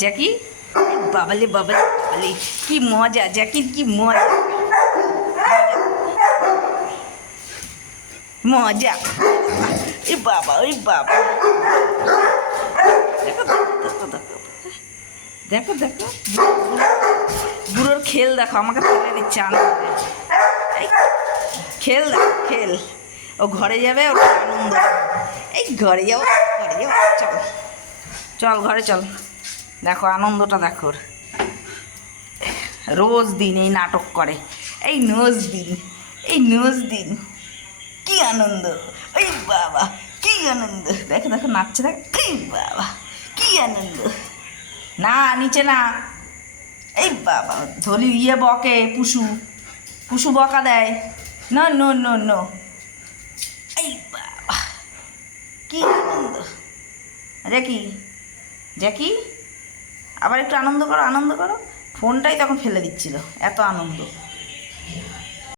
জ্যাকি, বাবালে বাবালে বাবালে, কি মজা জ্যাকির, কি মজা, মজা। এ বাবা, ওই বাবা, দেখো দেখো দেখো দেখো দেখো, বুড়োর খেল দেখো, আমাকে ফেলে দিচ্ছে আনন্দে। এই খেল দেখো, খেল। ও ঘরে যাবে, ও আনন্দ। এই ঘরে যাবো, ঘরে যাবো, চল চল ঘরে চল। দেখো আনন্দটা দেখো ওর। রোজ দিন এই নাটক করে, এই নোজ দিন, এই নোজ দিন, কি আনন্দ। ওই বাবা, কি আনন্দ, দেখো দেখো নাচছে, দেখ, এই বাবা, কি আনন্দ। না নিচে না, এই বাবা ধলি ইয়ে বকে, পুষু পুষু বকা দেয়, নো নো নো নো। এই বাবা, কি আনন্দ। জ্যাকি, জ্যাকি, আবার একটু আনন্দ করো, আনন্দ করো। ফোনটাই তখন ফেলে দিচ্ছিল, এত আনন্দ।